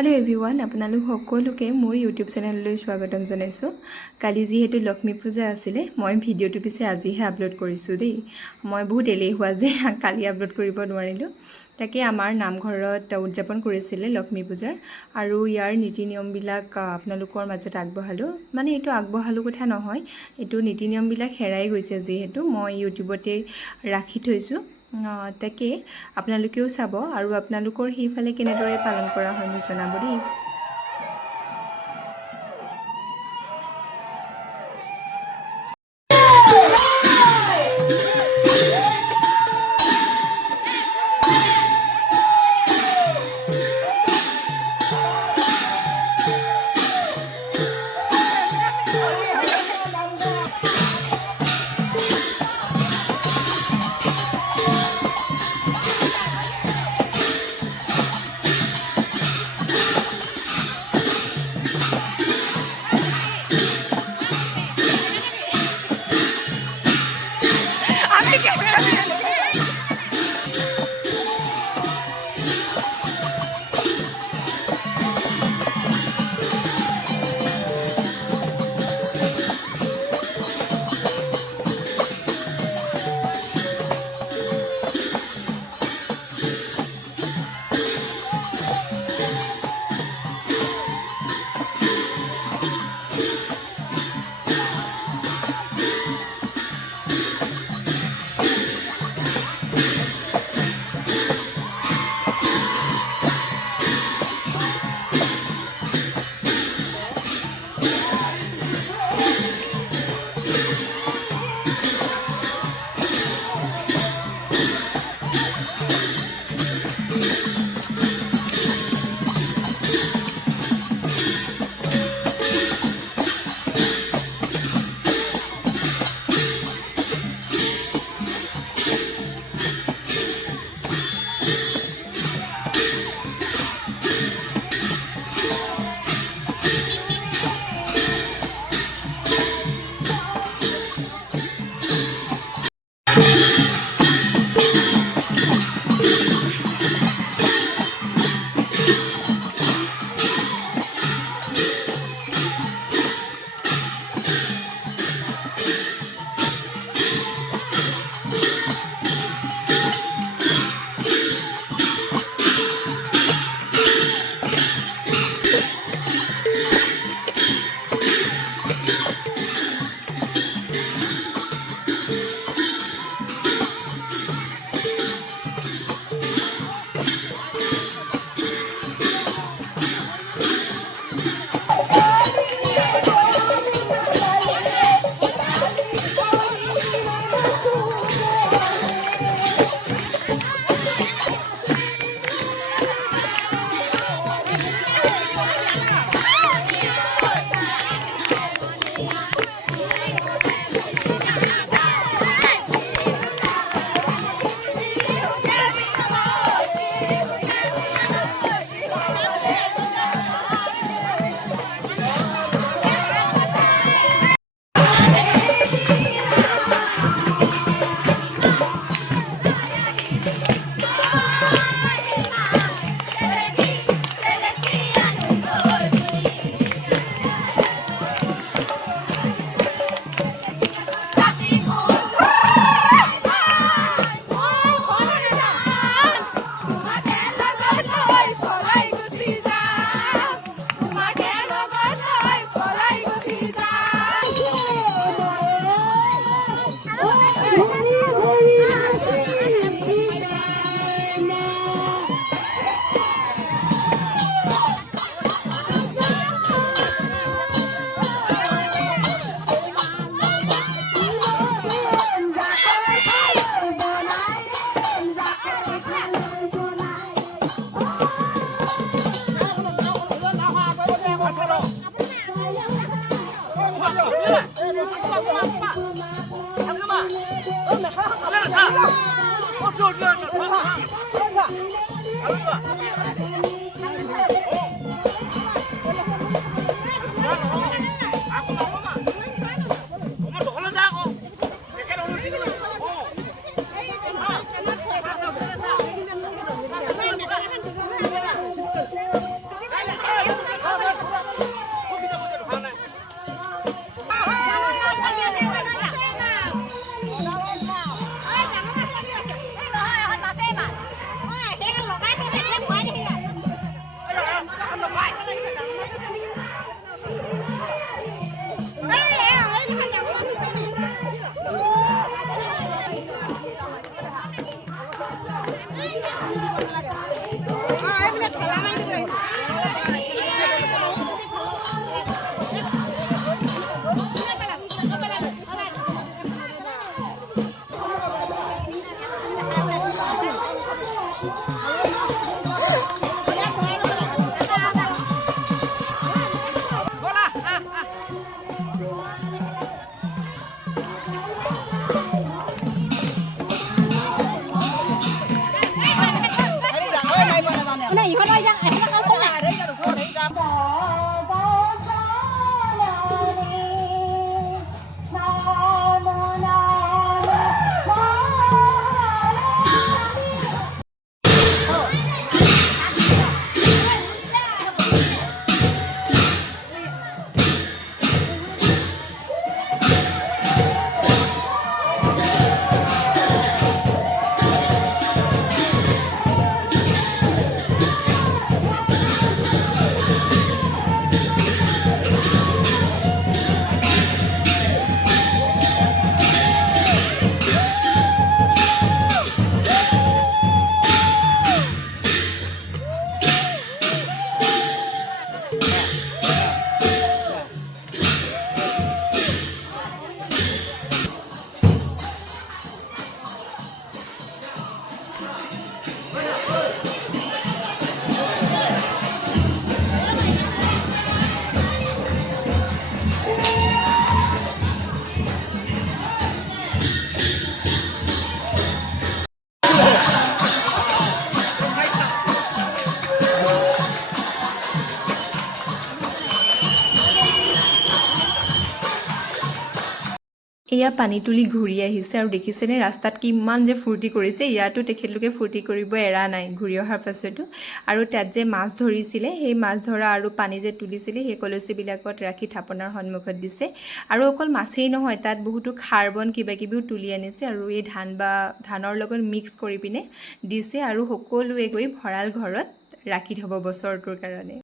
Hello everyone আপোনালোক সকলোকে মোৰ ইউটিউব চেনেললৈ স্বাগতম জনাইছো। কালি যেহেতু লক্ষ্মী পূজা আছিলে মই ভিডিওটো পিছে আজিহে আপলোড কৰিছো দেই। মই বহুত এলেহুৱা যে কালি আপলোড কৰিব নোৱাৰিলো। তাকে আমাৰ নামঘৰত উদযাপন কৰিছিলে লক্ষ্মী পূজাৰ আৰু ইয়াৰ নীতি নিয়মবিলাক আপোনালোকৰ মাজত আগবঢ়ালো। মানে এইটো আগবঢ়ালো কথা নহয়, এইটো নীতি নিয়মবিলাক হেৰাই গৈছে যেহেতু মই ইউটিউবতে ৰাখি থৈছো। তাকে আপোনালোকেও চাব আৰু আপোনালোকৰ সেইফালে কেনেদৰে পালন কৰা হয় মোক জনাব দেই। এয়া পানী তুলি ঘূৰি আহিছে আৰু দেখিছেনে ৰাস্তাত কিমান যে ফূৰ্তি কৰিছে ইয়াতো তেখেতলোকে ফূৰ্তি কৰিব এৰা নাই ঘূৰি অহাৰ পাছতো আৰু তাত যে মাছ ধৰিছিলে সেই মাছ ধৰা আৰু পানী যে তুলিছিলে সেই কলচীবিলাকত ৰাখি থাপনাৰ সন্মুখত দিছে আৰু অকল মাছেই নহয় তাত বহুতো খাৰ বন কিবা কিবিও তুলি আনিছে আৰু এই ধানৰ লগত মিক্স কৰি পিনে দিছে আৰু সকলোৱে গৈ ভঁৰাল ঘৰত ৰাখি থ'ব বছৰটোৰ কাৰণে